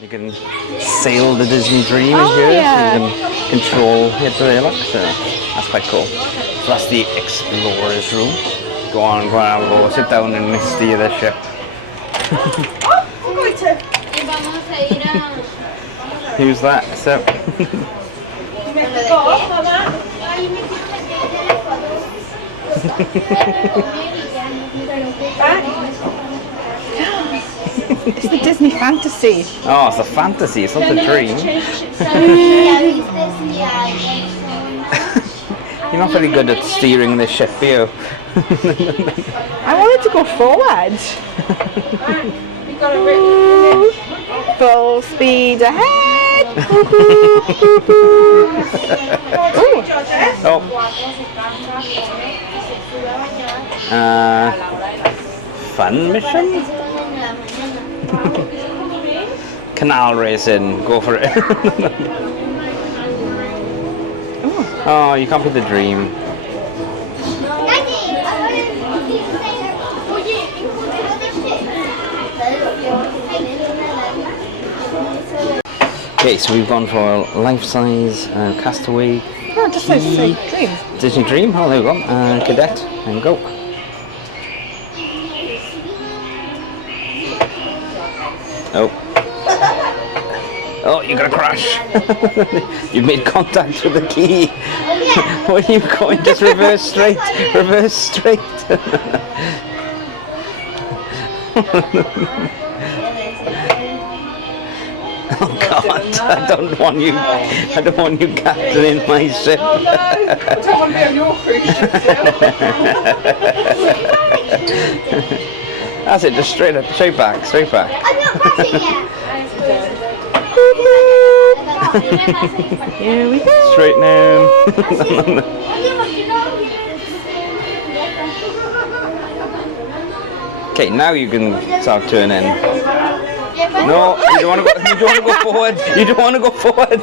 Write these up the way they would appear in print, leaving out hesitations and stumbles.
You can sail the Disney Dream in here, yeah. so you can control it really, look, so that's quite cool. So that's the Explorer's Room. Go on, go sit down and steer the ship. Who's that? So It's the Disney Fantasy. oh, it's a fantasy, it's not the dream. You're not very good at steering the ship, are you? I wanted to go forward. Full speed ahead. Oh. Fun mission? Canal racing, go for it. Oh, you can't put the dream. Okay, so we've gone for life-size Castaway Oh, just says Dream. Disney Dream. Oh, there we go. Cadet, and go. Oh. Oh, you're gonna crash. You've made contact with the key. Where are you going? Just reverse straight. Reverse straight. Oh God! I don't want you captaining my ship. Oh no! I don't want to be on your cruise ship That's it. Just straight up, straight back, straight back. Here we go. Straight now. Okay, now you can start turning. No, you don't want to go. You don't want to go forward. You don't want to go forward.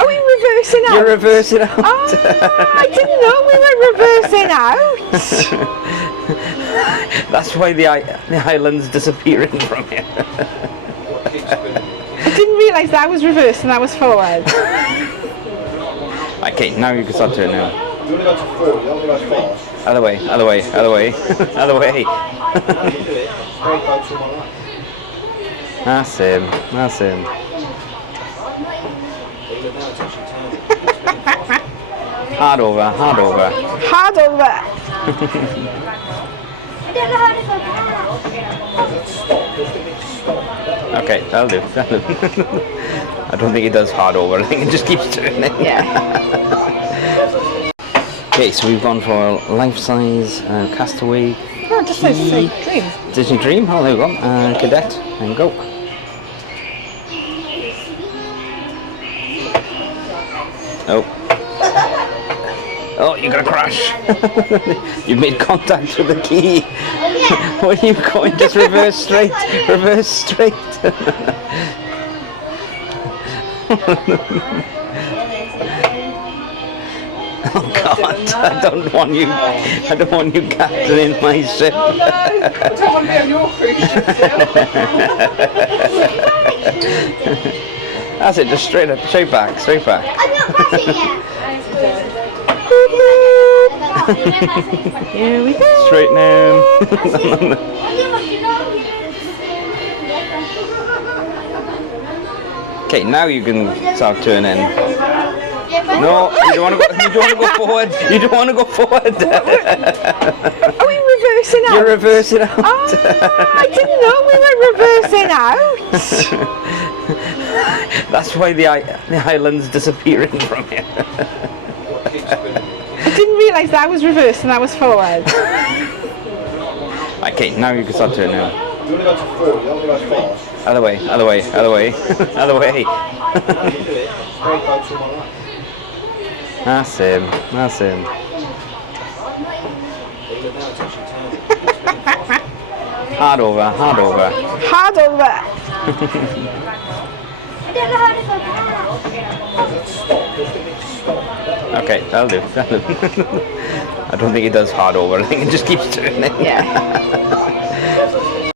Are we reversing out? You're reversing out. Oh, I didn't know we were reversing out. That's why the island's disappearing from here. I didn't realise that I was reversing. I was forward. Okay, now you can start turning. You want to go to 4, you want to go fast. Other way, other way, other way, other way. No, you do it. Straight boat to one line. That's him, that's him. Hard over, hard over. Hard over. Okay, that'll do, that'll do. I don't think it does hard over, I think it just keeps turning. Yeah. Okay, so we've gone for life-size Castaway Oh, just says Dream. Disney Dream. Oh, there we go. Cadet, and go. Oh. Oh, you're gonna crash. You've made contact with the key. Where are you going? Just reverse straight. Reverse straight. Oh God! I don't want you captaining my ship. Oh no! I don't want to be on your cruise ship That's it. Just straight up, straight back, straight back. Here we go. Straight now. Okay, now you can start turning. No, you don't want to go. You don't want to go forward. You don't want to go forward. Are we reversing out? You're reversing out. Oh, I didn't know we were reversing out. That's why the island's disappearing from here. I didn't realise that I was reversing. I was forward. Okay, now you can start turning. You want to go to 4, you want to go fast. Other way, other way, other way, other way. No, you do it. Straight boat to one line. That's him, that's him. Hard over, hard over. Hard over. Okay, that'll do, that'll do. I don't think it does hard over, I think it just keeps turning. Yeah.